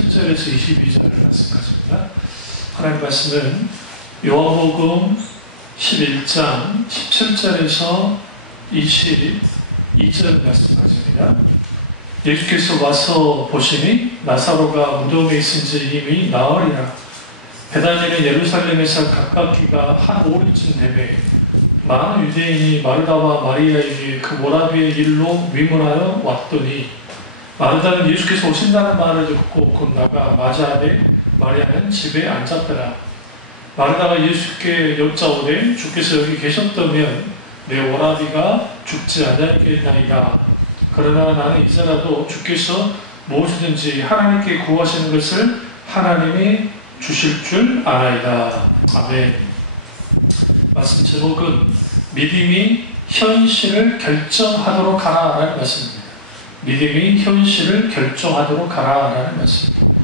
17절에서 22절을 말씀하십니다. 하나님 말씀은 요한복음 11장 17절에서 22절 말씀하십니다. 예수께서 와서 보시니 나사로가 무덤에 있은지 이미 나으리라. 베다니는 예루살렘에서 가깝기가 한 5리쯤 되매 많은 유대인이 마르다와 마리아에게 그 모라비의 일로 위문하여 왔더니 마르다는 예수께서 오신다는 말을 듣고 곧 나가 맞이하되 마리아는 집에 앉았더라. 마르다가 예수께 여짜오되 주께서 여기 계셨다면 내 오라비가 죽지 않았겠나이다. 그러나 나는 이제라도 주께서 무엇이든지 하나님께 구하시는 것을 하나님이 주실 줄 아나이다. 아멘. 말씀 제목은 믿음이 현실을 결정하도록 하라라는 말씀입니다. 믿음이 현실을 결정하도록 하라라는 말씀입니다.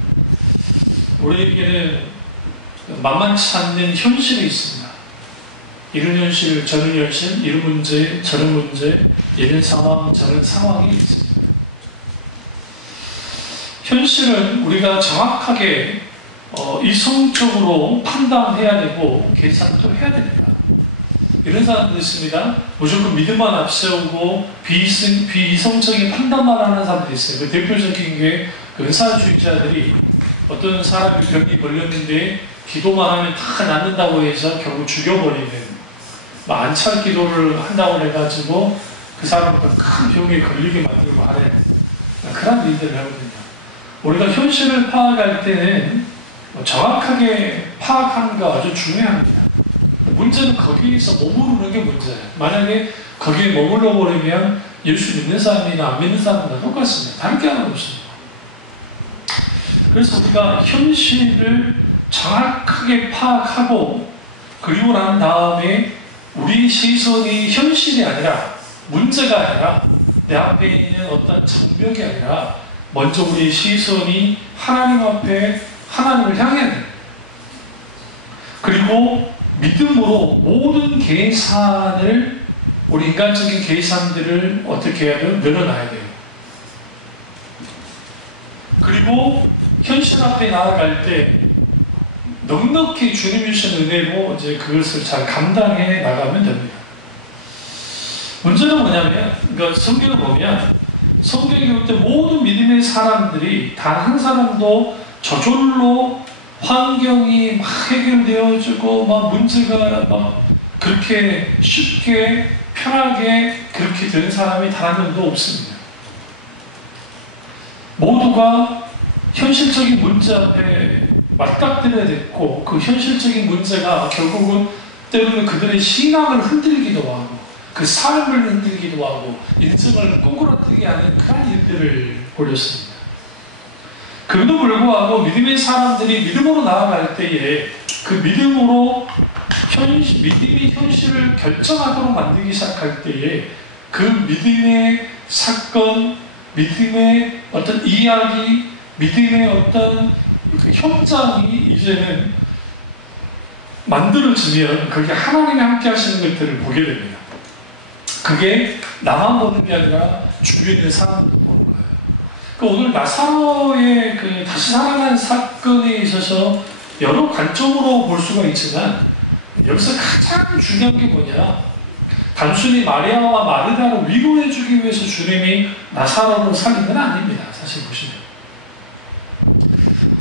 우리에게는 만만치 않는 현실이 있습니다. 이런 현실, 저런 현실, 이런 문제, 저런 문제, 이런 상황, 저런 상황이 있습니다. 현실은 우리가 정확하게 이성적으로 판단해야 되고 계산도 해야 됩니다. 이런 사람도 있습니다. 무조건 믿음만 앞세우고 비이성적인 판단만 하는 사람도 있어요. 그 대표적인 게 은사주의자들이 어떤 사람이 병이 걸렸는데 기도만 하면 다 낫는다고 해서 결국 죽여버리는 안찰 기도를 한다고 해가지고 그 사람을 큰 병에 걸리게 만들고 하는 그런 일들을 하거든요. 우리가 현실을 파악할 때는 정확하게 파악하는 게 아주 중요합니다. 문제는 거기에서 머무르는 게 문제예요. 만약에 거기에 머물러 버리면 예수 믿는 사람이나 안 믿는 사람이나 똑같습니다. 다를 게 하나도 없습니다. 그래서 우리가 현실을 정확하게 파악하고 그리고 난 다음에 우리 시선이 현실이 아니라 문제가 아니라 내 앞에 있는 어떤 장벽이 아니라 먼저 우리 시선이 하나님 앞에 하나님을 향해야 돼요. 그리고 믿음으로 모든 계산을 우리 인간적인 계산들을 어떻게 해야 돼요? 늘어나야 돼요. 그리고 현실 앞에 나아갈 때 넉넉히 주님이 주신 은혜로 이제 그것을 잘 감당해 나가면 됩니다. 문제는 뭐냐면, 그러니까 성경을 보면 성경에 볼 때 모든 믿음의 사람들이 단 한 사람도 저절로 환경이 막 해결되어지고 막 문제가 막 그렇게 쉽게 편하게 그렇게 되는 사람이 단 한 명도 없습니다. 모두가 현실적인 문제 앞에 맞닥뜨려야 됐고 그 현실적인 문제가 결국은 때로는 그들의 신앙을 흔들기도 하고 그 삶을 흔들기도 하고 인생을 꼬꾸라뜨리게 하는 그런 일들을 벌였습니다. 그럼에도 불구하고 믿음의 사람들이 믿음으로 나아갈 때에 그 믿음으로 믿음이 현실을 결정하도록 만들기 시작할 때에 그 믿음의 사건, 믿음의 어떤 이야기, 믿음의 어떤 그 현장이 이제는 만들어지면 그게 하나님이 함께 하시는 것들을 보게 됩니다. 그게 나만 보는 게 아니라 주위에 있는 사람들도 보는 거예요. 그러니까 오늘 나사로의 그 다시 살아난 사건에 있어서 여러 관점으로 볼 수가 있지만 여기서 가장 중요한 게 뭐냐? 단순히 마리아와 마르다를 위로해주기 위해서 주님이 나사로를 살린 건 아닙니다. 사실 보시면.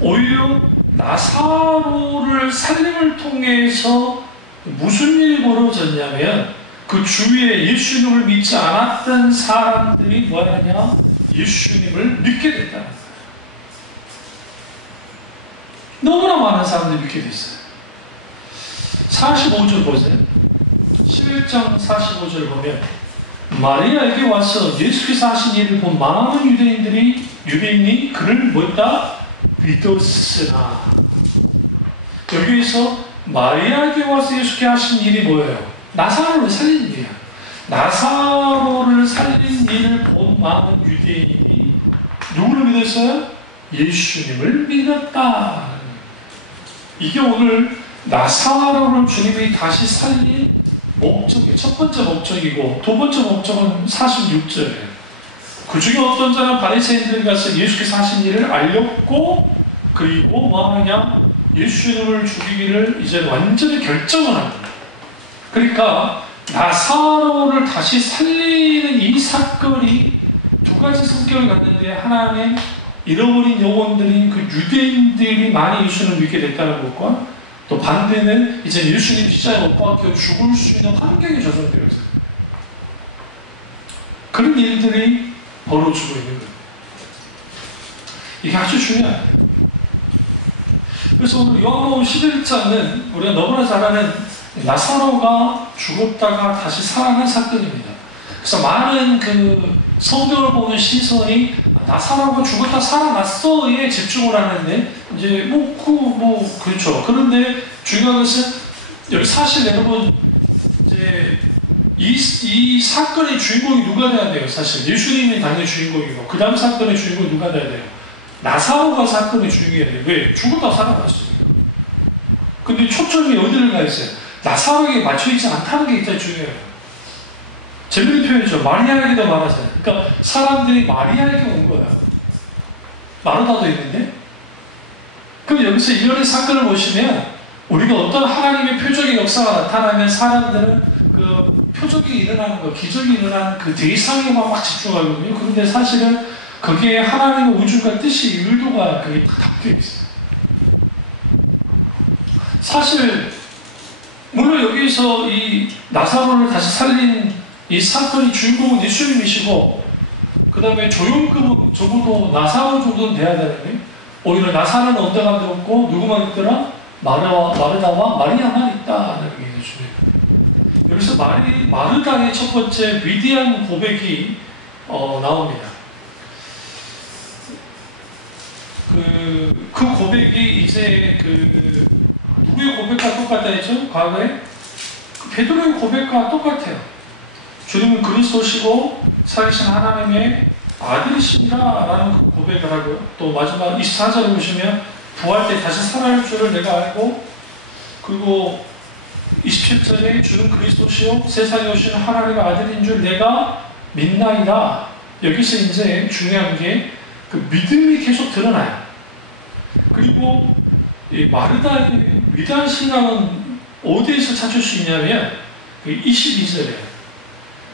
오히려 나사로를 살림을 통해서 무슨 일이 벌어졌냐면 그 주위에 예수님을 믿지 않았던 사람들이 뭐하냐? 예수님을 믿게 됐다는 거예요. 너무나 많은 사람들이 믿게 됐어요. 45절 보세요. 11장 45절 보면 마리아에게 와서 예수께서 하신 일을 본 많은 유대인이 그를 뭐다? 믿었으나. 여기에서 마리아에게 와서 예수께 하신 일이 뭐예요? 나사로를 살린 일이야. 나사로를 살린 일을 본 많은 유대인이 누구를 믿었어요? 예수님을 믿었다. 이게 오늘 나사로를 주님이 다시 살린 목적이 첫 번째 목적이고 두 번째 목적은 46절이에요. 그 중에 어떤 자는 바리새인들이 가서 예수께서 하신 일을 알렸고 그리고 뭐 하느냐? 예수님을 죽이기를 이제 완전히 결정을 합니다. 그러니까 나사로를 다시 살리는 이 사건이 두 가지 성격을 갖는데, 하나는 잃어버린 영혼들인 그 유대인들이 많이 예수님을 믿게 됐다는 것과, 또 반대는 이제 예수님 십자가에 못 박혀 죽을 수 있는 환경이 조성되어 있어요. 그런 일들이 벌어지고 있는 거예요. 이게 아주 중요해요. 그래서 오늘 요한복음 11장은 우리가 너무나 잘 아는 나사로가 죽었다가 다시 살아난 사건입니다. 그래서 많은 그 성경을 보는 시선이 나사로가 죽었다 살아났어에 집중을 하는데, 이제 그렇죠. 그런데 중요한 것은 여기 사실 여러분 이제 이 사건의 주인공이 누가 돼야 돼요? 사실 예수님이 당연히 주인공이고, 그 다음 사건의 주인공이 누가 돼야 돼요? 나사로가 사건의 주인공이어야 돼요. 왜? 죽었다 살아났으니까. 근데 초점이 어디를 가 있어요? 나사로에게 맞춰있지 않다는 게 일단 중요해요. 재밌는 표현이죠. 마리아에게도 말하잖아요. 그러니까 사람들이 마리아에게 온 거예요. 마르다도 있는데. 그럼 여기서 이런 사건을 보시면, 우리가 어떤 하나님의 표적의 역사가 나타나면 사람들은 그 표적이 일어나는 거, 기적이 일어나는 그 대상에만 막 집중하거든요. 그런데 사실은 거기에 하나님의 우주가 뜻이, 의도가 그게 다 담겨 있어요. 사실 물론 여기서 이 나사로를 다시 살린 이 사건의 주인공은 예수님이시고, 그 다음에 조용금은 적어도 나사로 정도는 돼야 되는데, 오히려 나사로는 언제가 되었고 누구만 있더라? 마르다와 마리아만 있다는 게 중요해요. 여기서 마르다의 첫 번째 위대한 고백이 나옵니다. 그 고백이 이제 누구의 고백과 똑같다 했죠? 과거에? 베드로의 고백과 똑같아요. 주님은 그리스도시고 살아계신 하나님의 아들이십니다 라는 그 고백을 하고요. 또 마지막 24절에 보시면 부활 때 다시 살아날 줄을 내가 알고, 그리고 27절에 주는 그리스도시요 세상에 오시는 하나님의 아들인 줄 내가 믿나이다. 여기서 이제 중요한 게 그 믿음이 계속 드러나요. 그리고 이 마르다의 위대한 신앙은 어디에서 찾을 수 있냐면 22절에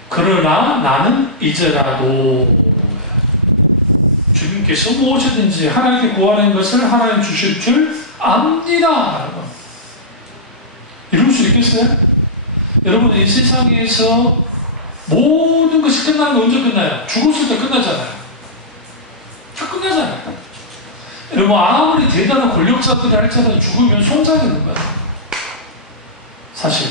그러나 나는 이제라도 주님께서 무엇이든지 하나님께 구하는 것을 하나님 주실 줄 압니다. 이럴 수 있겠어요? 여러분, 이 세상에서 모든 것이 끝나는 건 언제 끝나요? 죽었을 때 끝나잖아요. 다 끝나잖아요. 여러분, 아무리 대단한 권력자들이 할지라도 죽으면 손상이 되는 거예요. 사실.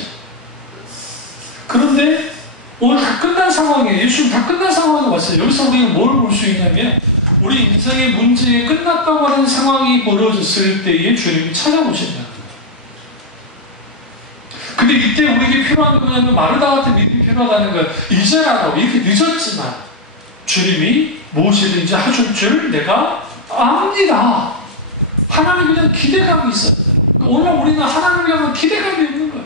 그런데 오늘 다 끝난 상황이에요. 예수님 다 끝난 상황에 왔어요. 여기서 우리가 뭘 볼 수 있냐면, 우리 인생의 문제에 끝났다고 하는 상황이 벌어졌을 때에 주님이 찾아오신다. 근데 이때 우리에게 필요한 게 뭐냐면, 마르다 같은 믿음이 필요하다는 거예요. 이제라도 이렇게 늦었지만 주님이 무엇이든지 하실 줄 내가 압니다. 하나님에 대한 기대감이 있었어요. 오늘 우리는 하나님에 대한 기대감이 없는 거예요.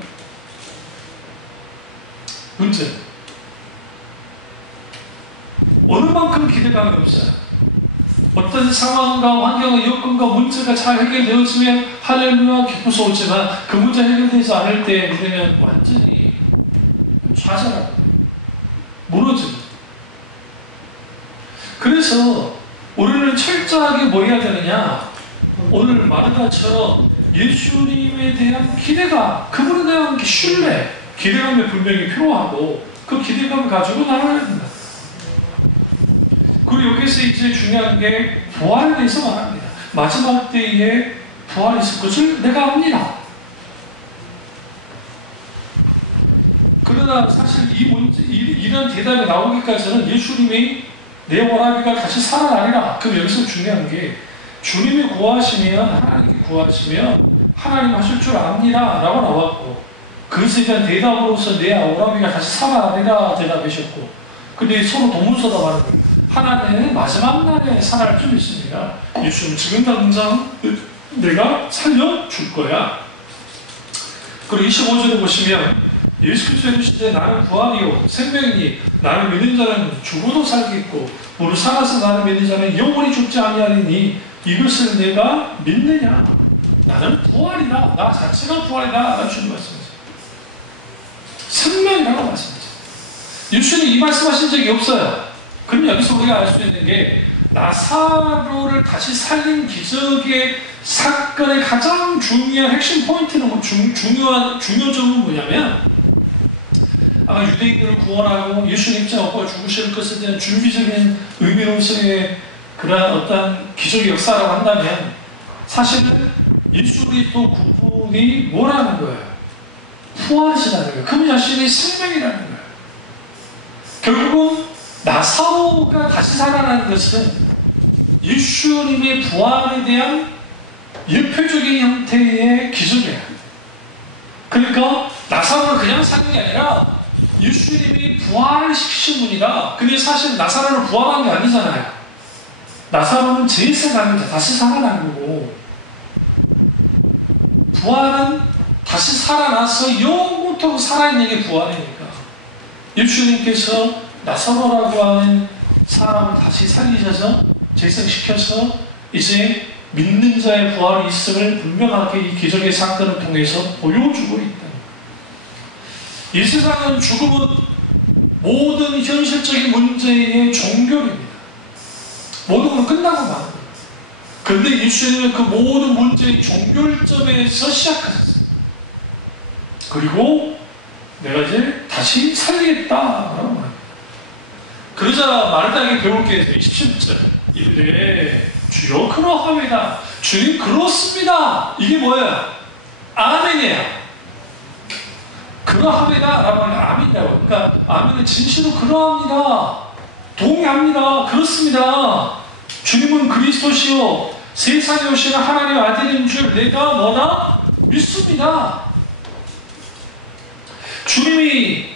문제. 어느 만큼 기대감이 없어요. 어떤 상황과 환경과 여건과 문제가 잘 해결되었으면 할렐루야 기뻐서 오지만, 그 문제 해결되지 않을 때 우리는 완전히 좌절하고 무너집니다. 그래서 우리는 철저하게 뭐 해야 되느냐? 오늘 마르다처럼 예수님에 대한 기대감, 그분에 대한 신뢰, 기대감이 분명히 필요하고, 그 기대감을 가지고 나아가야 된다. 그리고 여기서 이제 중요한 게 부활에 대해서 말합니다. 마지막 때에 부활이 있을 것을 내가 압니다. 그러나 사실 이런 대답이 나오기까지는 예수님이 내 오라비가 다시 살아나리라. 그럼 여기서 중요한 게, 주님이 구하시면, 하나님께 구하시면 하나님 하실 줄 압니다 라고 나왔고, 그것에 대한 대답으로서 내 오라비가 다시 살아나리라 대답하셨고, 근데 서로 동문서답 하는 거예요. 하나님은 마지막 날에 살아날 줄 있으니까 예수님 지금 당장 내가 살려줄 거야. 그리고 25절에 보시면 예수께서 이르시되 나는 부활이요 생명이니 나를 믿는 자는 죽어도 살겠고 무릇 살아서 나를 믿는 자는 영원히 죽지 아니하리니 이것을 내가 믿느냐? 나는 부활이다. 나 자체가 부활이다. 라고 주님 말씀하세요. 생명이라고 말씀하세요. 예수님 이 말씀하신 적이 없어요. 그럼 여기서 우리가 알 수 있는 게 나사로를 다시 살린 기적의 사건의 가장 중요한 핵심 포인트는 중요점은 뭐냐면 아마 유대인들을 구원하고 예수님 입장하고 죽으실 것에 대한 준비적인 의미로서의 그러한 어떤 기적의 역사라고 한다면 사실은 예수 그리스도 그분이 뭐라는 거예요? 부활이시라는 거예요. 그분 자신이 생명이라는 거예요. 결국은 나사로가 다시 살아나는 것은 예수님의 부활에 대한 예표적인 형태의 기적이에요. 그러니까 나사로를 그냥 살린 게 아니라 예수님이 부활을 시키신 분이다. 근데 사실 나사로를 부활한 게 아니잖아요. 나사로는 제일세 가는데 다시 살아난 거고 부활은 다시 살아나서 영원토록 살아있는 게 부활이니까 예수님께서 나사로라고 하는 사람을 다시 살리셔서 재생시켜서 이제 믿는 자의 부활이 있음을 분명하게 이 기적의 사건을 통해서 보여주고 있다. 이 세상은 죽음은 모든 현실적인 문제의 종결입니다. 모든 건 끝나고 마는 거예요. 그런데 예수님은 그 모든 문제의 종결점에서 시작하셨어요. 그리고 내가 이제 다시 살리겠다라고 말합니다. 그러자 마르다에게 배울 게 27절 이르되 주여 그러하옵니다. 주님 그렇습니다. 이게 뭐예요? 아멘이에요. 그러합니다 라고 하는 게 아멘이라고. 그러니까 아멘은 진실로 그러합니다. 동의합니다. 그렇습니다. 주님은 그리스도시요 세상에 오시는 하나님의 아들인 줄 내가 너나 믿습니다. 주님이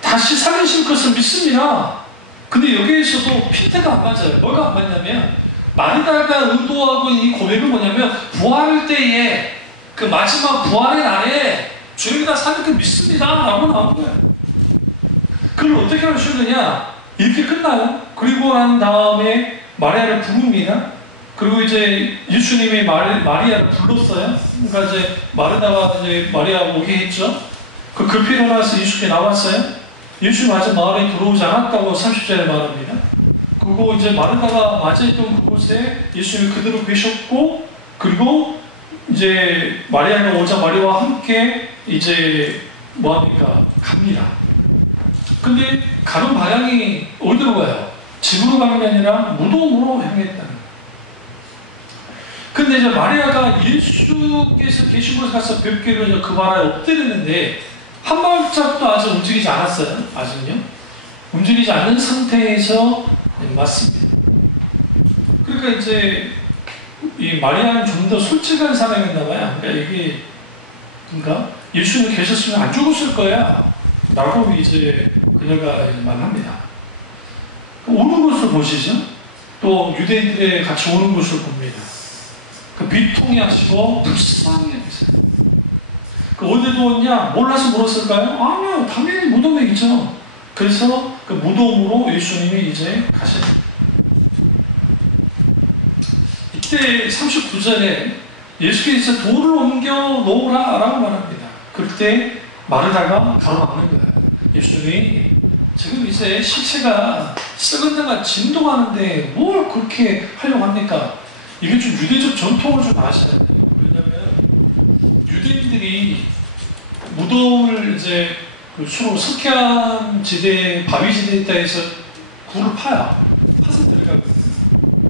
다시 살리실 것을 믿습니다. 근데 여기에서도 핀트가 안 맞아요. 뭐가 안 맞냐면 마리다가 의도하고 이 고백은 뭐냐면 부활 때에 그 마지막 부활의 날에 주님이 다 살릴 걸 믿습니다 라고 나온 거예요. 그걸 어떻게 하시느냐 이렇게 끝나요. 그리고 난 다음에 마리아를 부릅니다. 그리고 이제 예수님이 마리아를 불렀어요. 그러니까 이제 마르다가 이제 마리아 오게 했죠. 급히 일어나서 예수께 나왔어요. 예수 아직 마을에 들어오지 않았다고 30절에 말합니다. 그리고 이제 마르다가 맞이했던 그곳에 예수님이 그대로 계셨고, 그리고 이제 마리아가 오자 마리아와 함께 이제 뭐합니까? 갑니다. 근데 가는 방향이 어디로 가요? 집으로 가는 게 아니라 무덤으로 향했다는 거예요. 근데 이제 마리아가 예수께서 계신 곳에 가서 뵙기로 그 바다에 엎드렸는데 한 발짝도 아직 움직이지 않았어요. 아직은요. 움직이지 않는 상태에서 맞습니다. 그러니까 이제 이 마리아는 좀 더 솔직한 사람이었나 봐요. 그러니까 이게 그러니까 예수님 계셨으면 안 죽었을 거야 라고 이제 그녀가 말합니다. 오는 것을 보시죠. 또 유대인들의 같이 오는 것을 봅니다. 그 비통해 하시고 불쌍해 하세요. 그 어디도 왔냐? 몰라서 물었을까요? 아니요. 당연히 무덤에 있죠. 그래서 그 무덤으로 예수님이 이제 가십니다. 이때 39절에 예수께서 돌을 옮겨 놓으라 라고 말합니다. 그때 마르다가 가로막는 거예요. 예수님이 지금 이제 시체가 썩은 데가 진동하는데 뭘 그렇게 하려고 합니까? 이게 좀 유대적 전통을 좀 아셔야 돼요. 왜냐면 유대인들이 무덤을 이제 주로 석회암 지대, 바위 지대에 해서 굴을 파야. 파서 들어가거든요.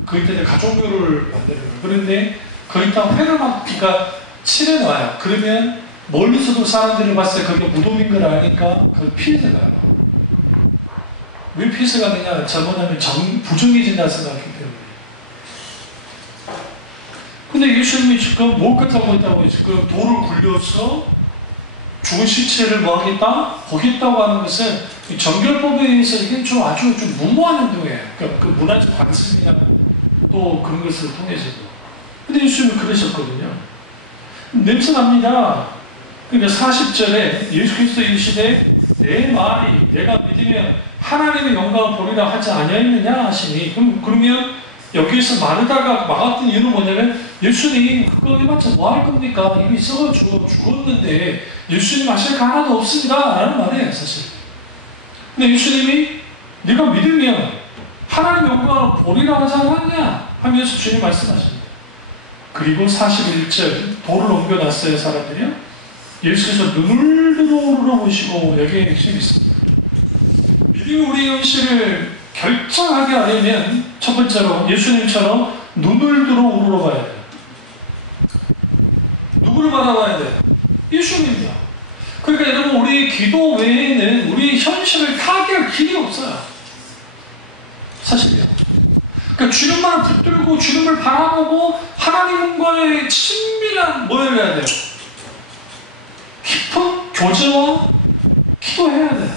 거기다 가족묘를 만드는 거예요. 그런데 거기다 회를 막 비가 칠해놔요. 그러면 멀리서도 사람들이 봤을 때 거기가 무덤인 걸 아니까 그 피해서 가요. 왜 피해서 가느냐? 잘못하면 부정해진다 생각하기 때문에. 근데 예수님이 지금 뭘까지 하고 있다고 지금 돌을 굴려서 죽은 시체를 뭐 하겠다? 보겠다고 하는 것은 정결법에 의해서 이게 좀 아주 좀 무모한 행동이에요. 그러니까 그 문화적 관습이나 또 그런 것을 통해서도. 근데 예수님은 그러셨거든요. 냄새 납니다. 그러니까 40절에 예수께서 이르시되 내 말이 내가 믿으면 하나님의 영광을 보리라 하지 아니하였느냐 하시니 그러면 여기에서 마르다가 막았던 이유는 뭐냐면 예수님 그거 해봤자 뭐 할 겁니까? 이미 썩어주고 죽었는데 예수님 하실 거 하나도 없습니다 라는 말이에요 사실. 근데 예수님이 네가 믿으면 하나님의 영광을 보리라 하지 않았냐 하면서 주님 말씀하십니다. 그리고 41절 돌을 옮겨놨어요 사람들이요. 예수께서 눈을 들어 우러보시고 여기에 핵심이 있습니다. 믿음이 우리의 현실을 결정하게 하려면 첫 번째로 예수님처럼 눈을 들어 우러봐야 돼요. 누구를 바라봐야 돼요? 예수님이요. 그러니까 여러분 우리의 기도 외에는 우리의 현실을 타개할 길이 없어요. 사실이요. 그러니까 주님만 붙들고 주님을 바라보고 하나님과의 친밀한 뭘 해야 돼요? 깊은 교제와 기도해야 돼요.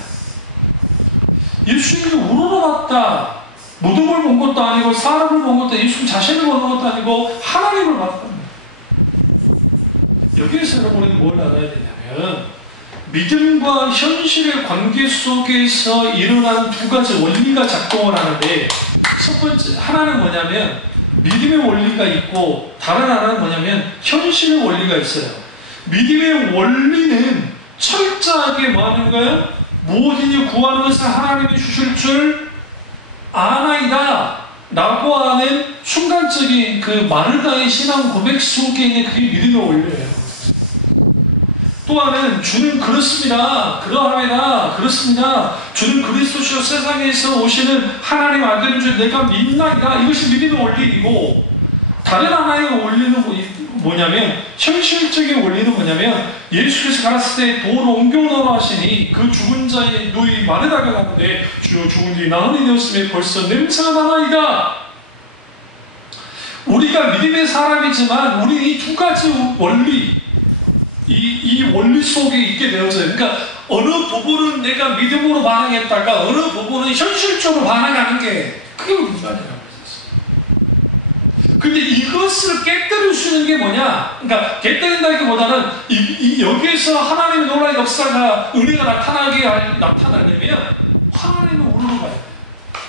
예수님이 우러러봤다. 무덤을 본 것도 아니고 사람을 본 것도 예수님 자신을 보는 것도 아니고 하나님을 봤다. 여기에서 여러분은 뭘 알아야 되냐면 믿음과 현실의 관계 속에서 일어나는 두 가지 원리가 작동을 하는데 첫 번째 하나는 뭐냐면 믿음의 원리가 있고 다른 하나는 뭐냐면 현실의 원리가 있어요. 믿음의 원리는 철저하게 뭐 하는 거예요? 무엇이니 구하는 것을 하나님이 주실 줄 아나이다 라고 하는 순간적인 그 마르다의 신앙 고백 속에 있는 그게 믿음의 원리예요. 또 하나는 주는 그렇습니다. 그러함이다. 그렇습니다. 주는 그리스도시요 세상에서 오시는 하나님 아들인 줄 내가 믿나이다. 이것이 믿음의 원리이고 다른 하나의 원리는 뭐냐면 현실적인 원리는 뭐냐면 예수께서 가랐을 때 돌을 옮겨놓으라 하시니 그 죽은 자의 누이 마르다가 가는데 주여 죽은 지 나흘이 되었으면 벌써 냄새가 나나이다. 우리가 믿음의 사람이지만 우리는 이 두 가지 원리 이 원리 속에 있게 되어져요. 그러니까 어느 부분은 내가 믿음으로 반응했다가 어느 부분은 현실적으로 반응하는 게 그게 문제예요. 근데 이것을 깨뜨릴 수 있는 게 뭐냐? 그러니까 깨뜨린다기보다는 여기에서 하나님의 놀라운 역사가 은혜가 나타나려면 하나님을 우러러봐야 돼요.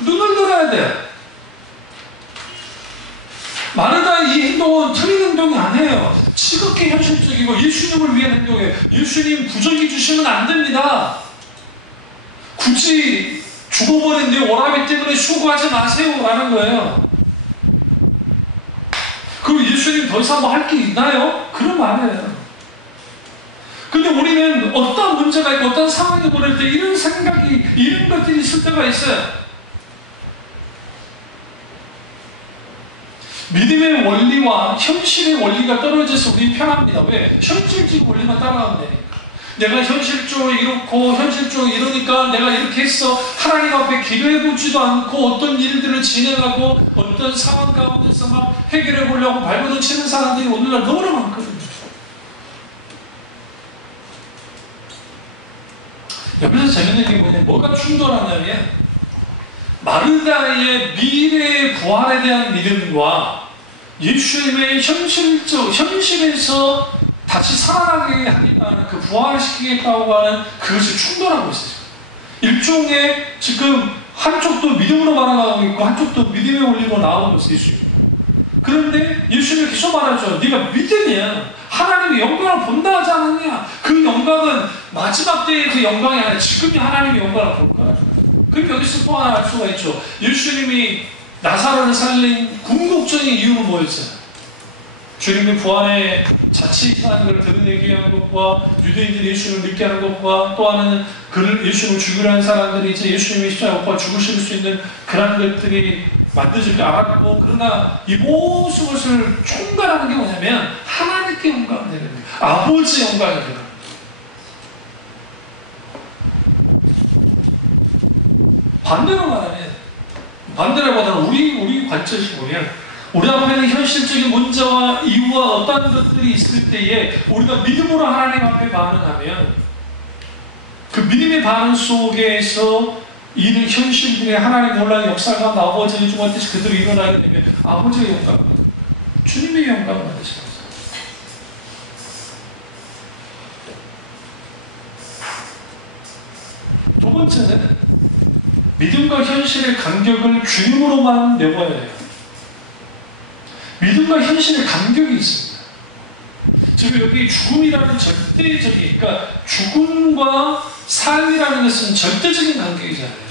눈을 들어야 돼요. 마르다의 이 행동은 틀린 행동이 아니에요. 지극히 현실적이고 예수님을 위한 행동이에요. 예수님 부정해 주시면 안 됩니다. 굳이 죽어버린 내 오라비 때문에 수고하지 마세요 라는 거예요. 그리고 예수님 더 이상 뭐 할 게 있나요? 그런 말이에요. 근데 우리는 어떤 문제가 있고 어떤 상황에 보낼 때 이런 생각이 이런 것들이 있을 때가 있어요. 믿음의 원리와 현실의 원리가 떨어져서 우리 편합니다. 왜? 현실적인 원리만 따라가면 되니까. 내가 현실적으로 이렇고 현실적으로 이러니까 내가 이렇게 했어. 하나님 앞에 기도해보지도 않고 어떤 일들을 진행하고 어떤 상황 가운데서 막 해결해 보려고 발버둥 치는 사람들이 오늘날 너무나 많거든요. 여기서 재밌는 게 뭐냐면 뭐가 충돌하냐면 마르다의 미래의 부활에 대한 믿음과 예수님의 현실에서 다시 살아나게 하겠다는 그 부활시키겠다고 하는 그것이 충돌하고 있어요. 일종의 지금 한쪽도 믿음으로 반응하고 있고 한쪽도 믿음의 원리로 나오고 있어요. 예수님. 그런데 예수님이 계속 말하죠. 네가 믿으면 하나님의 영광을 본다 하지 않았냐. 그 영광은 마지막 때의 그 영광이 아니라 지금이 하나님의 영광을 볼 거야. 그럼 여기서 또 하나 알 수가 있죠. 예수님이 나사로를 살린 궁극적인 이유는 뭐였어요? 주님의 부활에 자칫 하는 것을 드러내게 하는 것과 유대인들이 예수님을 믿게 하는 것과 또 하나는 그를 예수님을 죽이려 하는 사람들이 이제 예수님의 십자가와 죽으실 수 있는 그런 것들이 만들어질 줄 알았고 그러나 이 모든 것을 총괄하는 게 뭐냐면 하나님께 영광을 내는 거예요. 아버지 영광을 내는 거예요. 반대로 말하면 반대로보다는 우리 관점에서 보면 우리 앞에는 현실적인 문제와 이유와 어떤 것들이 있을 때에 우리가 믿음으로 하나님 앞에 반응하면 그 믿음의 반응 속에서 이런 현실들의 하나님 놀라운 역사가 아버지의 주관뜻이 그대로 일어나게 되면 아버지의 영광을 받는 주님의 영광을 받으시는 거죠. 두 번째는 믿음과 현실의 간격을 주님으로만 내봐야 돼요. 믿음과 현실의 간격이 있습니다. 지금 여기 죽음이라는 절대적인, 그러니까 죽음과 삶이라는 것은 절대적인 간격이잖아요.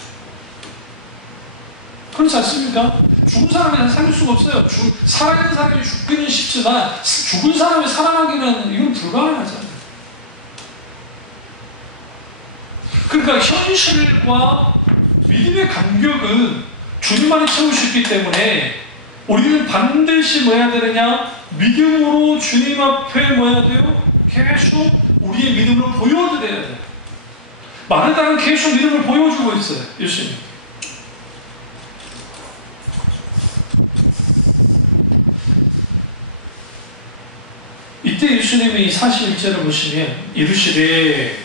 그렇지 않습니까? 죽은 사람이 살릴 수가 없어요. 살아있는 사람이 죽기는 쉽지만 죽은 사람이 살아나기는 이건 불가능하잖아요. 그러니까 현실과 믿음의 간격은 주님만이 채우셨기 때문에 우리는 반드시 뭐 해야 되느냐? 믿음으로 주님 앞에 뭐 해야 돼요? 계속 우리의 믿음을 보여드려야 돼요. 마르다는 계속 믿음을 보여주고 있어요. 예수님. 이때 예수님이 41절을 보시면 이르시되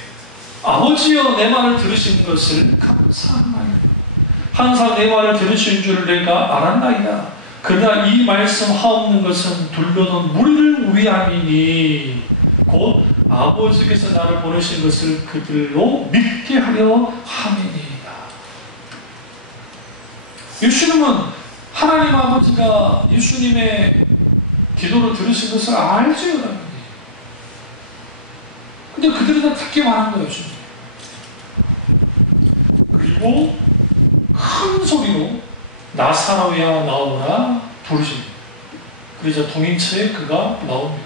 아버지여 내 말을 들으신 것을 감사하나이다. 항상 내 말을 들으신 줄 내가 알았나이다. 그러나 이 말씀 하옵는 것은 둘러놓은 무리를 위함이니 곧 아버지께서 나를 보내신 것을 그들로 믿게 하려 함이니이다. 예수님은 하나님 아버지가 예수님의 기도를 들으신 것을 알죠, 여러분. 근데 그들이 다 듣기만 한 거예요, 주님. 그리고 큰 소리로 나사로야 나오라 부르십니다. 그러자 동행처에 그가 나옵니다.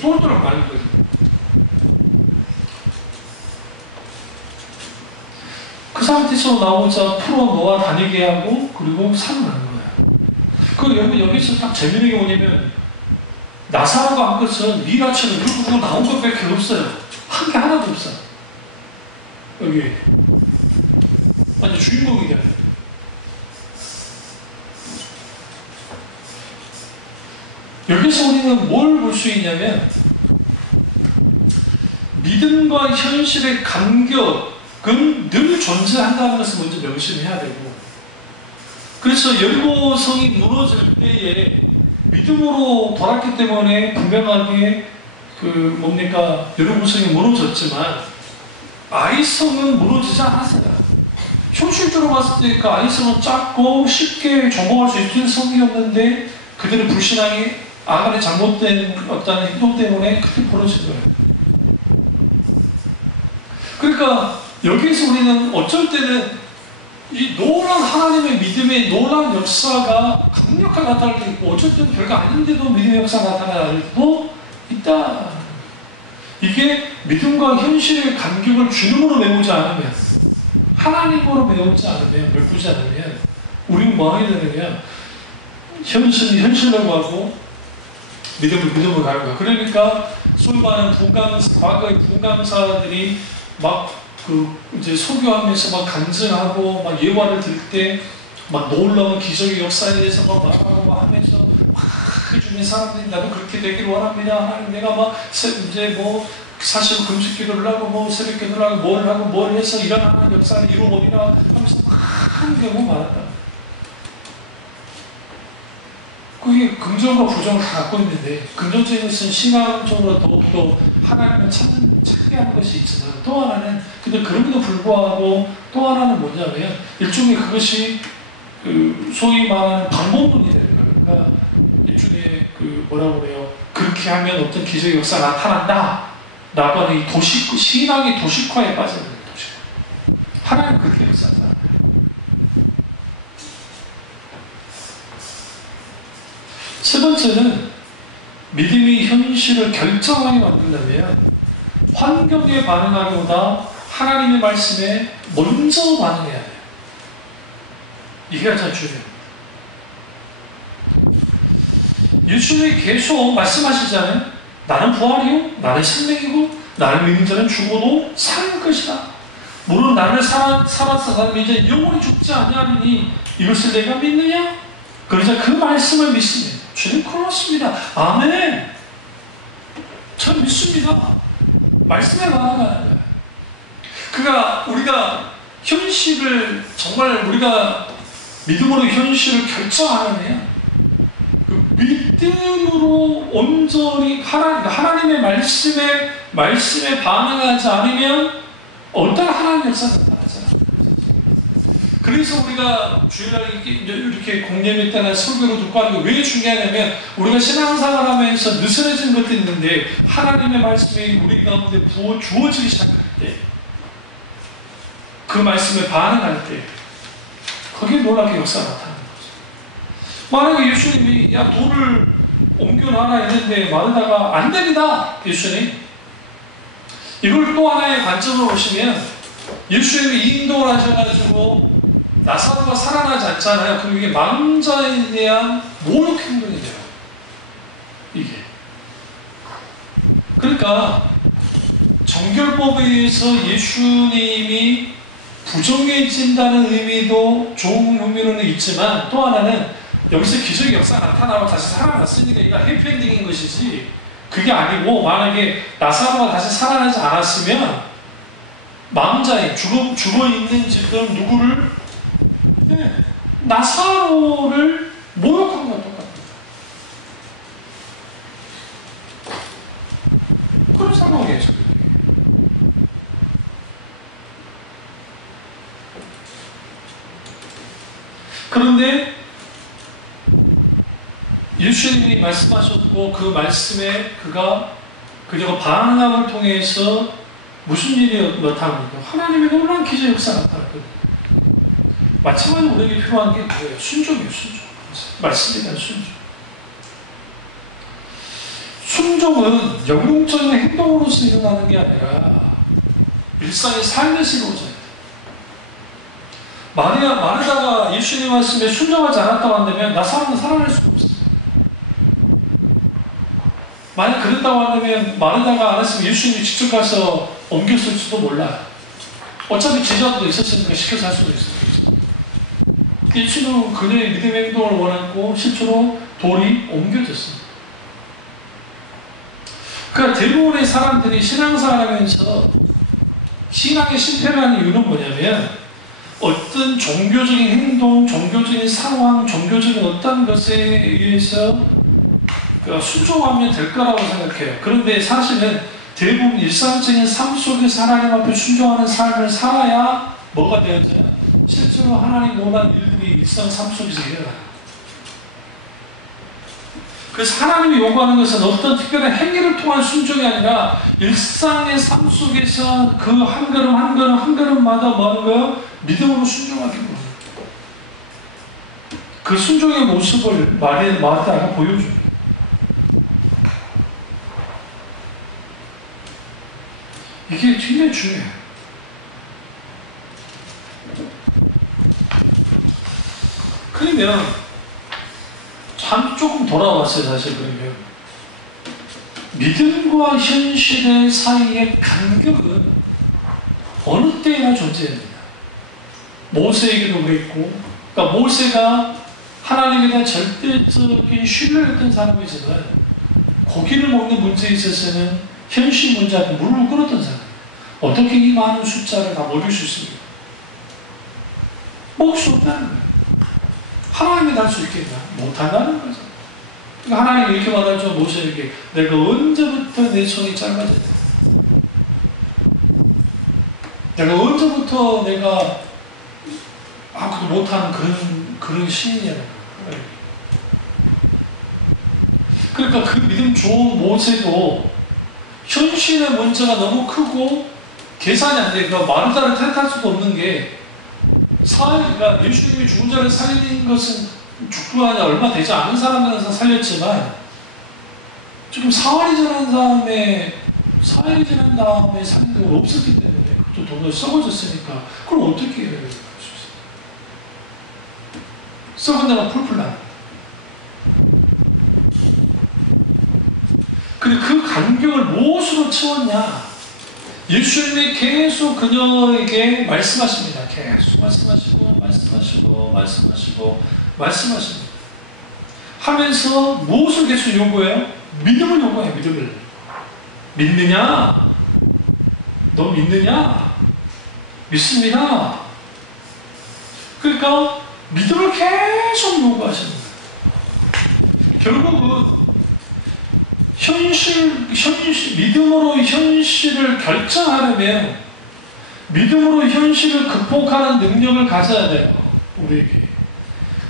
똘똘한 말이거든요. 그 상태에서 나오자 풀어 놓아 다니게 하고 그리고 살아나는 거예요. 그 여기서 딱 재밌는 게 뭐냐면 나사로가 한 것은 미라처럼 이러고 나온 것밖에 없어요. 한 게 하나도 없어. 여기 완전 주인공이 돼야 돼. 여기서 우리는 뭘 볼 수 있냐면 믿음과 현실의 간격은 늘 존재한다는 것을 먼저 명심해야 되고, 그래서 여리고성이 무너질 때에 믿음으로 돌았기 때문에 분명하게 여리고성이 무너졌지만 아이성은 무너지지 않았어요. 현실적으로 봤을 때 그 아이성은 작고 쉽게 정복할 수 있는 성이었는데 그들의 불신앙이 아간의 잘못된 어떤 행동 때문에 크게 벌어진 거예요. 그러니까 여기서 우리는 어쩔 때는 이 놀라운 하나님의 믿음의 놀라운 역사가 강력하게 나타날 때 있고, 어쩔 때는 별거 아닌데도 믿음의 역사가 나타날 때도 있다. 이게 믿음과 현실의 간격을 주님으로 메우지 않으면, 하나님으로 메우지 않으면, 메꾸지 않으면 우리는 뭐 하게 되느냐? 현실이 현실로 가고 믿음을 가는 거야. 그러니까 소위 말하는 과거의 분강사들이 막 이제 소교하면서 막 간증하고 막 예화를 들 때 막 놀라운 기적의 역사에 대해서 막 말하고 막 하면서 막 해주는 사람들이 나도 그렇게 되길 원합니다. 하나님 내가 막 이제 뭐 사실 금식 기도를 하고 뭐 새벽 기도를 하고 뭘 해서 일어나는 역사를 이루어버리라 하면서 막 하는 경우가 많았다. 그게 긍정과 부정을 다 갖고 있는데, 긍정적인 것은 신앙적으로 더욱더 하나님을 찾게 하는 것이 있지만, 또 하나는 근데 그럼에도 불구하고 또 하나는 뭐냐면 일종의 그것이 소위 말하는 방법론이 되는 거예요. 그러니까 일종의 뭐라고 그래요? 그렇게 하면 어떤 기적의 역사가 나타난다 라고 하는 이 신앙의 도식화에 빠져야 돼요. 도식화. 하나님은 그렇게 역사한다. 세 번째는 믿음이 현실을 결정하게 만들려면 환경에 반응하기보다 하나님의 말씀에 먼저 반응해야 돼요. 이게 가장 중요해요. 예수님이 계속 말씀하시잖아요. 나는 부활이요, 나는 생명이고, 나를 믿는 자는 죽어도 살 것이다. 물론 나를 살아서 나는 이제 영원히 죽지 아니하리니 이것을 내가 믿느냐? 그러자 그 말씀을 믿습니다. 주님 그렇습니다. 아멘. 전 믿습니다. 말씀에 반응하는 거예요. 그러니까 우리가 현실을 정말 우리가 믿음으로 현실을 결정하면 그 믿음으로 온전히 하나님의 말씀에 반응하지 않으면 어떤 하나님의 역사가 나타나지 않아요. 그래서 우리가 주일날 이렇게 공예배 때나 설교를 듣고 하는 게 왜 중요하냐면 우리가 신앙생활 하면서 느슨해진 것도 있는데 하나님의 말씀이 우리 가운데 주어지기 시작할 때 그 말씀에 반응할 때 거기에 놀랍게 역사가 나타나는 거죠. 만약에 예수님이 야 돌을 옮겨놔라 했는데 마르다가 안 됩니다. 예수님. 이걸 또 하나의 관점으로 보시면 예수님이 인도를 하셔가지고 나사로가 살아나지 않잖아요. 그럼 이게 망자에 대한 모욕 행동이 돼요. 이게. 그러니까 정결법에 의해서 예수님이 부정해진다는 의미도 좋은 의미로는 있지만 또 하나는 여기서 기적의 역사가 나타나고 다시 살아났으니까 이거 해피엔딩인 것이지 그게 아니고 만약에 나사로가 다시 살아나지 않았으면 망자인 죽어있는 지금 누구를 나사로를 모욕한 것과 똑같아요. 그런 상황이에요. 그런데 예수님이 말씀하셨고 그 말씀에 그가 반응함을 통해서 무슨 일이 나타납니까? 하나님의 놀라운 기적 역사가 나타났거든요. 마찬가지로 우리에게 필요한 게 뭐예요? 순종이에요. 순종. 말씀에 대한 순종. 순종은 영웅적인 행동으로서 일어나는 게 아니라 일상의 삶에서 이루어져야 돼요. 마르다가 예수님 말씀에 순종하지 않았다고 한다면 나사로는 살아날 수가 없어요. 만약 그랬다고 한다면 마르다가 안 했으면 예수님이 직접 가서 옮겼을지도 몰라요. 어차피 제자도 있었으니까 시켜서 할 수도 있었겠죠. 예수님은 그녀의 믿음의 행동을 원했고 실제로 돌이 옮겨졌습니다. 그러니까 대부분의 사람들이 신앙생활 하면서 신앙에 실패를 하는 이유는 뭐냐면 어떤 종교적인 행동, 종교적인 상황, 종교적인 어떤 것에 의해서 순종하면 될 거라고 생각해요. 그런데 사실은 대부분 일상적인 삶 속에서 하나님 앞에 순종하는 삶을 살아야 뭐가 되어져요? 실제로 하나님 원하는 일들이 일상 삶 속에서 일어나요. 그래서 하나님이 요구하는 것은 어떤 특별한 행위를 통한 순종이 아니라 일상의 삶 속에서 그 한 걸음 한 걸음 한 걸음마다 뭐 하는 거예요? 믿음으로 순종하기 바랍니다. 그 순종의 모습을 마르다가 보여줍니다. 이게 굉장히 중요해요. 그러면 참 조금 돌아왔어요. 사실 그러면 믿음과 현실의 사이의 간격은 어느 때나 존재합니다. 모세에게도 그랬고, 그러니까 모세가 하나님에 대한 절대적인 신뢰를 했던 사람이지만 고기를 먹는 문제에 있어서는 현실 문제한테 물을 끌었던 사람. 어떻게 이 많은 숫자를 다 먹일 수 있습니까? 먹을 수 없다는 거예요. 하나님이 날 수 있겠나? 못한다는 거죠. 그러니까 하나님이 이렇게 말하죠. 모세에게 내가 언제부터 내 손이 짧아졌냐? 내가 언제부터 내가 아무것도 못하는 그런 신이냐는 거예요. 그러니까 그 믿음 좋은 모세도 현실의 문제가 너무 크고 계산이 안 돼. 그러니까 마르다를 탓할 수도 없는 게 그러니까 예수님이 죽은 자를 살린 것은 죽고 하냐 얼마 되지 않은 사람들은 살렸지만 지금 사흘이 지난 다음에 살린 게 없었기 때문에 또 돈을 썩어졌으니까 그걸 어떻게 해요? 썩은 데가 풀풀 나요. 근데 그 간격을 무엇으로 채웠냐? 예수님이 계속 그녀에게 말씀하십니다. 계속 말씀하십니다. 하면서 무엇을 계속 요구해요? 믿음을 요구해요. 믿음을. 믿느냐? 너 믿느냐? 믿습니다. 그러니까 믿음을 계속 요구하시는 거예요. 결국은 믿음으로 현실을 결정하려면 믿음으로 현실을 극복하는 능력을 가져야 돼요. 우리에게.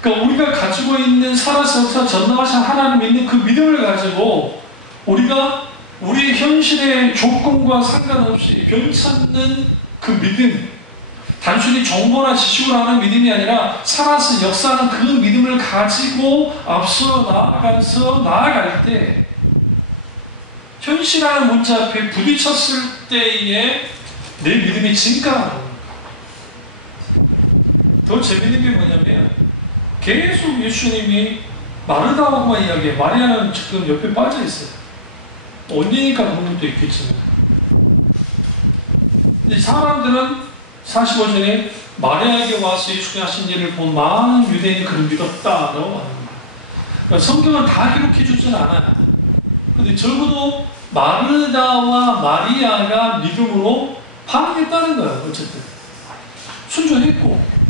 그러니까 우리가 가지고 있는 살아서 역사 전능하신 하나님 믿는 그 믿음을 가지고 우리가 우리의 현실의 조건과 상관없이 변치 않는 그 믿음, 단순히 정보나 지식으로 하는 믿음이 아니라 살아서 역사하는 그 믿음을 가지고 앞서 나아갈 때 현실이라는 문제 앞에 부딪혔을 때에 내 믿음이 증가하는 겁니다. 더 재밌는 게 뭐냐면 계속 예수님이 마르다하고만 이야기해요. 마리아는 지금 옆에 빠져 있어요. 언니니까 그런 것도 있겠지만. 사람들은 45절에 마리아에게 와서 예수님이 하신 일을 본 많은 유대인이 그를 믿었다라고 하는 거예요. 그러니까 성경은 다 기록해 주진 않아요. 근데 적어도 마르다와 마리아가 믿음으로 반응했다는 거예요. 어쨌든 순종했고,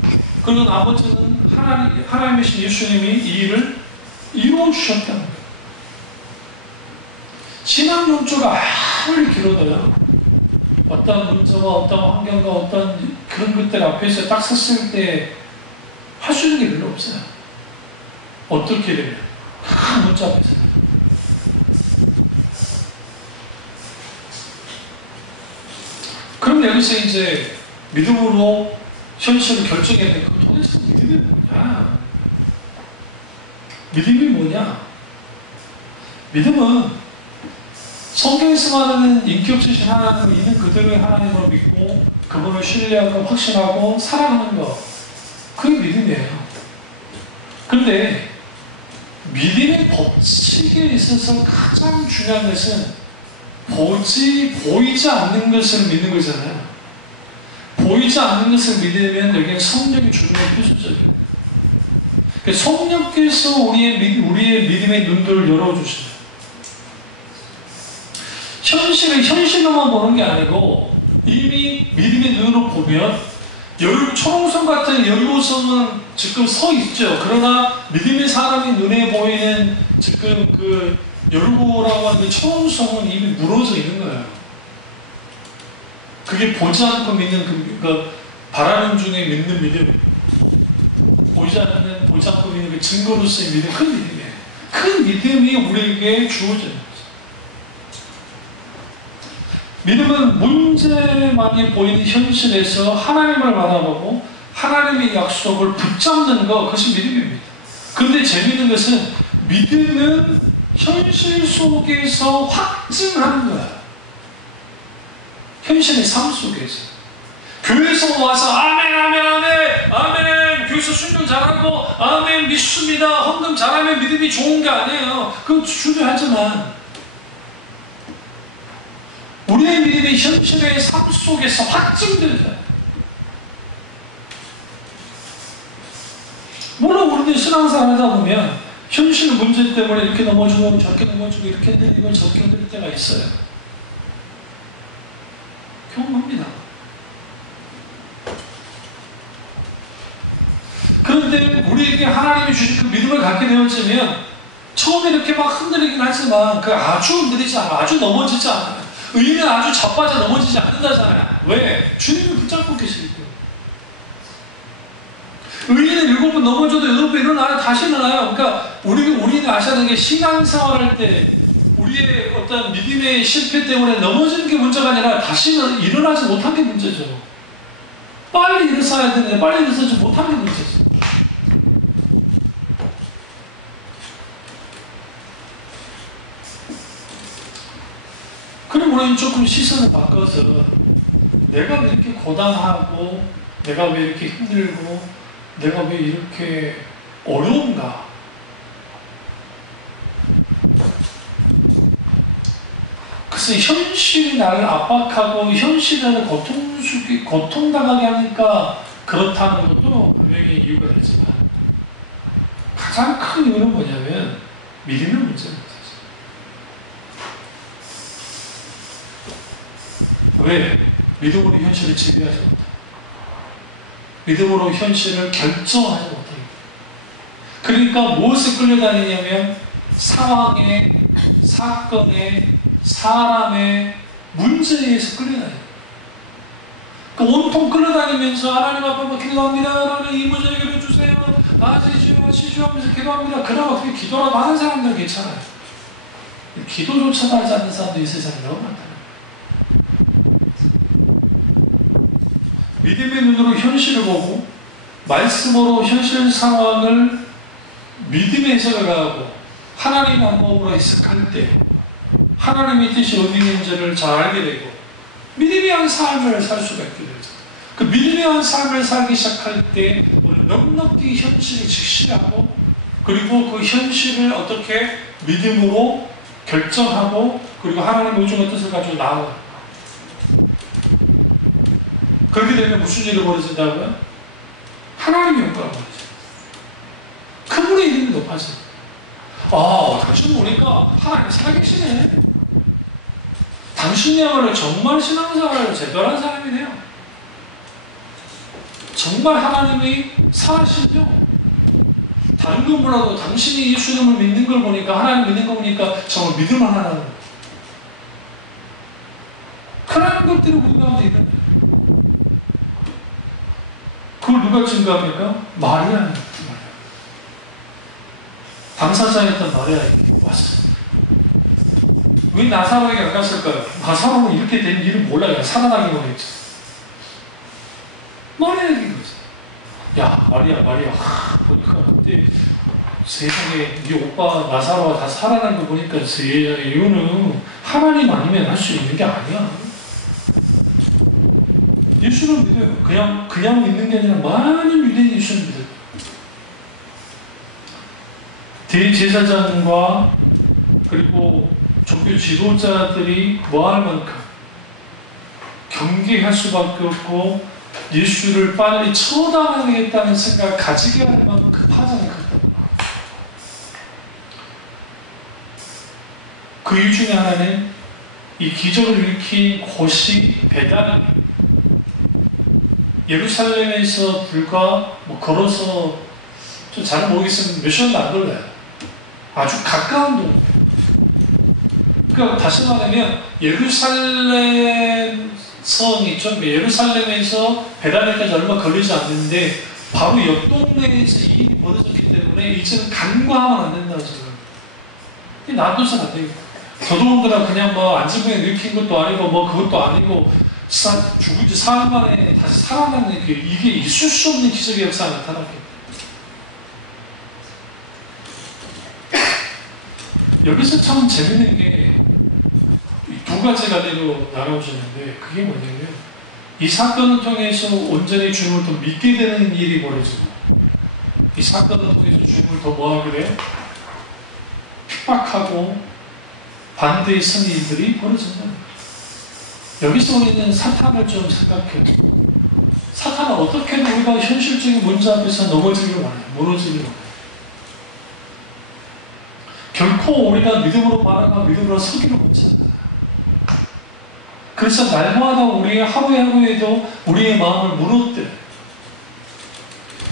그리고 나머지는 하나님이신 예수님이 이 일을 이루어 주셨다는 거예요. 신앙 용조가 아무리 길어도요, 어떤 문제와 어떤 환경과 어떤 그런 것들 앞에서 딱 섰을 때 할 수 있는 게 별로 없어요. 어떻게 되면 큰 문제 앞에서. 그럼 여기서 이제 믿음으로 현실을 결정해야 돼. 그 도대체 믿음이 뭐냐? 믿음이 뭐냐? 믿음은 성경에서 말하는 인기 없으신 하나님을 있는 그대로의 하나님으로 믿고 그분을 신뢰하고 확신하고 사랑하는 것, 그게 믿음이에요. 그런데 믿음의 법칙에 있어서 가장 중요한 것은 보이지 않는 것을 믿는 거잖아요. 보이지 않는 것을 믿으면 여기는 성령이 주님의 표시적이에요. 성령께서 우리의 믿음의 눈들을 열어주시죠. 현실로만 보는 게 아니고 이미 믿음의 눈으로 보면 초롱성 같은 여리고성은 지금 서 있죠. 그러나 믿음의 사람이 눈에 보이는 지금 그 여리고라고 하는 그 초롱성은 이미 무너져 있는 거예요. 그게 보지 않고 믿는 그 바라는 중에 믿는 믿음, 보지 않고 믿는 그 증거로서의 믿음, 큰 믿음이에요. 큰 믿음이 우리에게 주어져요. 믿음은 문제만이 보이는 현실에서 하나님을 바라보고 하나님의 약속을 붙잡는 것, 그것이 믿음입니다. 그런데 재미있는 것은 믿음은 현실 속에서 확증하는 거야. 현실의 삶 속에서. 교회에서 와서 아멘 아멘 아멘 아멘, 교회에서 순종 잘하고 아멘 믿습니다, 헌금 잘하면 믿음이 좋은 게 아니에요. 그건 중요하지만 우리의 믿음이 현실의 삶 속에서 확증되잖아요. 물론 우리는 신앙생활 하다 보면 현실 문제 때문에 이렇게 넘어지고 저렇게 넘어지고 이렇게 흔들리고 저렇게 흔들릴 때가 있어요. 경험합니다. 그런데 우리에게 하나님이 주신 그 믿음을 갖게 되어지면 처음에 이렇게 막 흔들리긴 하지만 그 아주 흔들리지 않아, 아주 넘어지지 않아요. 의인은 아주 자빠져 넘어지지 않는다잖아요. 왜? 주님이 붙잡고 계시기 때문에. 의인은 7번 넘어져도 8번 일어나요. 다시 일어나요. 그러니까 우리는 아셔야 되는 게 신앙생활 할 때 우리의 어떤 믿음의 실패 때문에 넘어지는 게 문제가 아니라 다시 일어나지 못한 게 문제죠. 빨리 일어서야 되는데 빨리 일어서지 못한 게 문제죠. 그럼 우리는 조금 시선을 바꿔서 내가 왜 이렇게 고단하고 내가 왜 이렇게 힘들고 내가 왜 이렇게 어려운가? 그래서 현실이 나를 압박하고 현실이 나를 고통당하게 하니까 그렇다는 것도 분명히 이유가 되지만 가장 큰 이유는 뭐냐면 믿음의 문제입니다. 왜? 믿음으로 현실을 지배하지 못합니다. 믿음으로 현실을 결정하지 못합니다. 그러니까 무엇을 끌려다니냐면 상황에, 사건에, 사람의 문제에 의해서 끌려다닙니다. 그 온통 끌어다니면서 하나님 앞에 막 기도합니다. 하나님 이 문제 해결해 주세요. 아시죠 하면서 기도합니다. 그나마 어떻게 기도라도 하는 사람들은 괜찮아요. 기도조차도 하지 않는 사람도 이 세상에 너무 많다. 믿음의 눈으로 현실을 보고 말씀으로 현실 상황을 믿음의 해석을 가하고 하나님의 안목으로 해석할 때 하나님의 뜻이 어디 있는지를 잘 알게 되고 믿음의 한 삶을 살 수가 있게 되죠. 그 믿음의 한 삶을 살기 시작할 때 우리는 넉넉히 현실을 직시하고 그리고 그 현실을 어떻게 믿음으로 결정하고 그리고 하나님의 의중의 뜻을 가지고 나아가요. 그렇게 되면 무슨 일이 벌어진다고요? 하나님의 영광을 벌어져요. 그분의 이름이 높아져요. 당신 보니까 하나님 살아계시네. 당신이야말로 정말 신앙생활을 제대로 한 사람이네요. 정말 하나님이 살아계시죠? 다른 건 몰라도 당신이 예수님을 믿는 걸 보니까 하나님 믿는 거 보니까 정말 믿을만 하다는 거예요. 그런 것들이 우리 가운데 있는 거예요. 그걸 누가 증거합니까? 마리아입니다. 당사자였던 마리아에게 왔어요. 왜 나사로에게 안 갔을까요? 나사로는 이렇게 된 일을 몰라요. 살아나기만 했죠. 마리아에게 갔어요. 야, 마리아. 보니까 그때 세상에 네 오빠 나사로가 다 살아난 거 보니까 세상에 이거는 하나님 아니면 할 수 있는 게 아니야. 예수를 믿어요. 그냥 믿는 게 아니라 많은 유대인 예수를 믿어요. 대제사장과 그리고 종교 지도자들이 뭐할 만큼 경계할 수밖에 없고 예수를 빨리 처단하겠다는 생각을 가지게 할 만큼 파장이 컸다. 그 이유 중에 하나는 이 기적을 일으킨 곳이 베다니 예루살렘에서 불과 걸어서 좀 잘 모르겠으면 몇 시간도 안 걸려요. 아주 가까운 동네. 그러니까 다시 말하면 예루살렘 성 있죠. 예루살렘에서 베다니까지 얼마 걸리지 않는데 바로 옆 동네에서 이 일이 벌어졌기 때문에 이제는 간과하면 안 된다고 생각합니다. 놔둬서는 안 되겠다. 더더군다나 그냥 안진병에 일으킨 것도 아니고 그것도 아니고 죽은 지 사흘 만에 다시 살아나는 이게 있을 수 없는 기적의 역사가 나타났겠다. 여기서 참 재밌는 게 두 가지 가지로 나눠지는데 그게 뭐냐면 이 사건을 통해서 온전히 주님을 더 믿게 되는 일이 벌어지고 이 사건을 통해서 주님을 더 뭐하게 돼? 핍박하고 반대의 선 일들이 벌어진다. 여기서 우리는 사탄을 좀 생각해요. 사탄은 어떻게든 우리가 현실적인 문제 앞에서 넘어지길 원해요. 무너지길 원해요. 결코 우리가 믿음으로 반응하고 믿음으로 서기를 원치 않아요. 그래서 날마다 우리의 하루에도 우리의 마음을 무너뜨려요.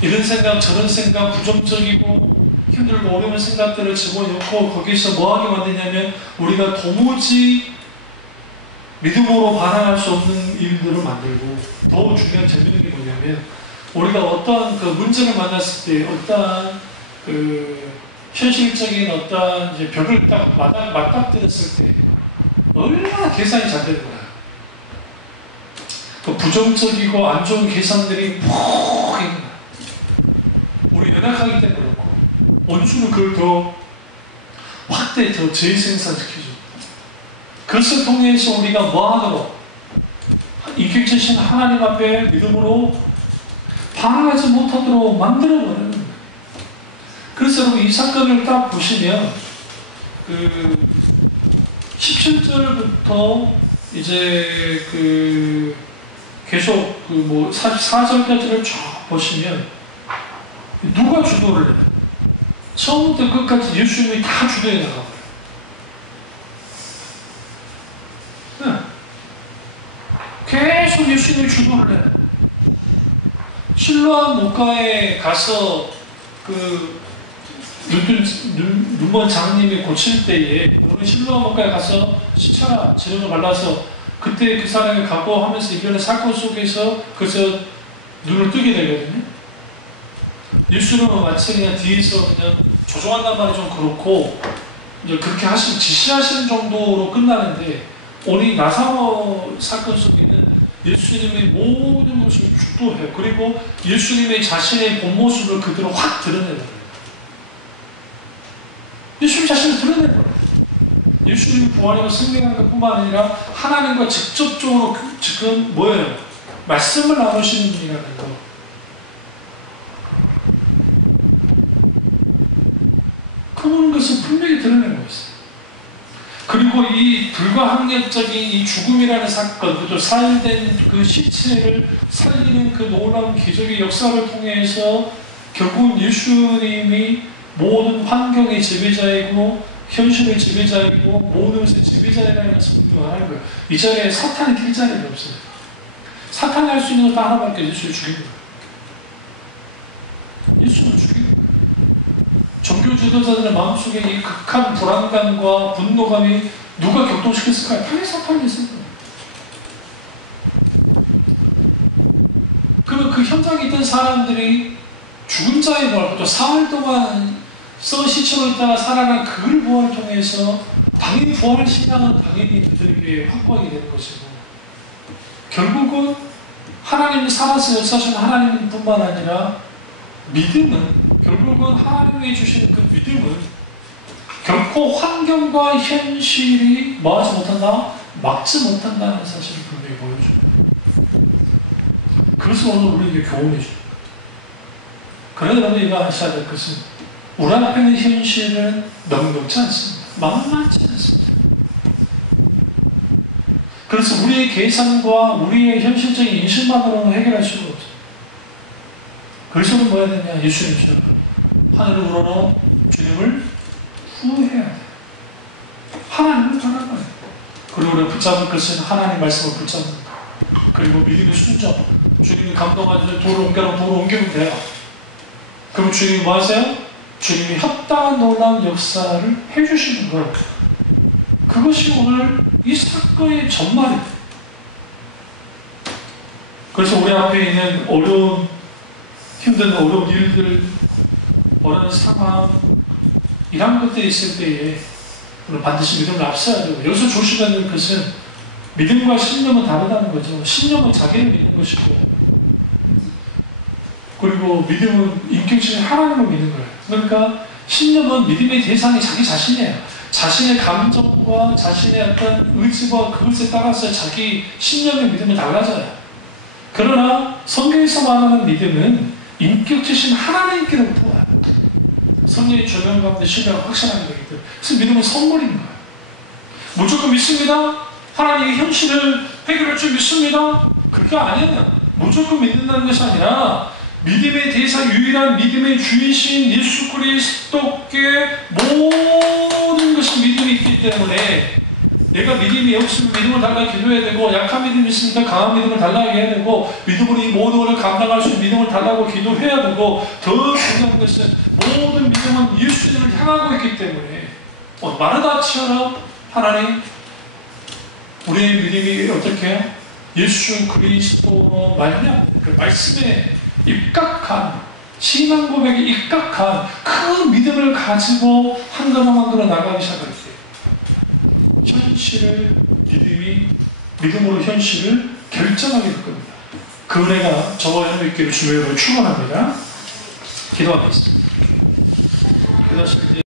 이런 생각 저런 생각 부정적이고 힘들고 어려운 생각들을 집어넣고 거기서 뭐하게 만드냐면 우리가 도무지 믿음으로 반응할 수 없는 일들을 만들고 더 중요한 재밌는 게 뭐냐면 우리가 어떠한 그 문제를 만났을 때 어떠한 그 현실적인 어떠한 이제 벽을 딱 맞닥뜨렸을 때 얼마나 계산이 잘 되는 거야. 그 부정적이고 안 좋은 계산들이 푹 있는 거야. 우리 연약하기 때문에 그렇고 원수는 그걸 더 확대, 더 재생산시키죠. 그것을 통해서 우리가 뭐하도록 인격체신 하나님 앞에 믿음으로 반응하지 못하도록 만들어버리는 거예요. 그래서 여러분 이 사건을 딱 보시면 그 17절부터 이제 계속 44절까지를 쭉 보시면 누가 주도를 해요? 처음부터 끝까지 예수님이 다 주도해 나가요. 네. 계속 예수님이 주도를 해요. 실로암 목가에 가서 눈먼 장님이 고칠 때에 너는 실로암 목가에 가서 시쳐라. 지름을 발라서 그때 그 사람이 각오하면서 이겨낸 사건 속에서 그래서 눈을 뜨게 되거든요. 예수님은 마치 그냥 뒤에서 그냥 조종한단 말이 좀 그렇고 이제 그렇게 지시하시는 정도로 끝나는데 오늘 이 나사로 사건 속에는 예수님의 모든 것을 주도해요. 그리고 예수님의 자신의 본 모습을 그대로 확 드러내버려요. 예수님 자신을 드러내버려요. 예수님이 부활하고 승리한 것뿐만 아니라 하나님과 직접적으로 지금 뭐예요? 말씀을 나누시는 분이라는 거. 그런 것을 분명히 드러내고 있어요. 그리고 이 불가항력적인 이 죽음이라는 사건, 그죠? 살된 그 시체를 살리는 그 놀라운 기적의 역사를 통해서 결국은 예수님이 모든 환경의 지배자이고 현실의 지배자이고 모든 것의 지배자이라는 것을 분명하는 거예요. 이 자리에 사탄이 낄 자리가 없어요. 사탄이 할 수 있는 것도 하나밖에 예수를 죽이는 거예요. 예수를 죽이는 거예요. 종교 지도자들의 마음속에 이 극한 불안감과 분노감이 누가 격동시켰을까요? 당연히 사탄이 있을 거예요. 그러면 그 현장에 있던 사람들이 죽은 자의 부활, 또 사흘 동안 시체로 있다가 살아난 그걸 부활을 통해서 당연히 부활 신앙은 당연히 그들에게 확보하게 되는 것이고 결국은 하나님이 살아서 역사하시는 하나님 뿐만 아니라 믿음은 결국은 하나님이 주시는 그 믿음은 결코 환경과 현실이 뭐하지 못한다? 막지 못한다는 사실을 분명히 보여줘요. 그것을 오늘 우리에게 교훈해 줍니다. 그러나 여러분 이거 하셔야 될 것은 우리 앞에 있는 현실은 넉넉지 않습니다. 만만치 않습니다. 그래서 우리의 계산과 우리의 현실적인 인식만으로는 해결할 수가 없어요. 그래서 우리는 뭐 해야 되냐? 예수님처럼 하늘을 우러러 주님을 후회해야 돼요. 하나님을 떠난 거예요. 그리고 우리가 붙잡을 것은 하나님의 말씀을 붙잡는 거예요. 그리고 믿음의 순종. 주님이 감동하셔서 돌을 옮기면 돼요. 그럼 주님이 뭐 하세요? 주님이 합당한 놀라운 역사를 해주시는 거예요. 그것이 오늘 이 사건의 전말이에요. 그래서 우리 앞에 있는 어려운, 힘든 어려운 일들, 어려운 상황, 이런 것들이 있을 때에 우리는 반드시 믿음을 앞서야 되고, 여기서 조심해야 될 것은 믿음과 신념은 다르다는 거죠. 신념은 자기를 믿는 것이고, 그리고 믿음은 인격적인 하나님을 믿는 거예요. 그러니까 신념은 믿음의 대상이 자기 자신이에요. 자신의 감정과 자신의 어떤 의지와 그것에 따라서 자기 신념의 믿음이 달라져요. 그러나 성경에서 말하는 믿음은 인격주신 하나님께로부터 와요. 성령의 조명 가운데 신뢰가 확실하게 되기 때문에. 그래서 믿음은 선물인 거예요. 무조건 믿습니다. 하나님의 현실을 해결할 줄 믿습니다. 그게 아니에요. 무조건 믿는다는 것이 아니라 믿음의 대상, 유일한 믿음의 주이신 예수 그리스도께 모든 것이 믿음이 있기 때문에 내가 믿음이 없으면 믿음을 달라 기도해야 되고, 약한 믿음이 있으니까 강한 믿음을 달라고 해야 되고, 믿음으로 이 모든 것을 감당할 수 있는 믿음을 달라고 기도해야 되고, 더 중요한 것은 모든 믿음은 예수님을 향하고 있기 때문에 마르다처럼 하나님 우리의 믿음이 어떻게 예수 그리스도로 말미암아 그 말씀에 입각한 신앙 고백에 입각한 그 믿음을 가지고 한 걸음 한 걸음 나가기 시작할 때 현실을 믿음으로 현실을 결정하게 될 겁니다. 그 은혜가 저와 여러분 있기를 주의 이름으로 축원합니다. 기도하겠습니다. 기도하실 때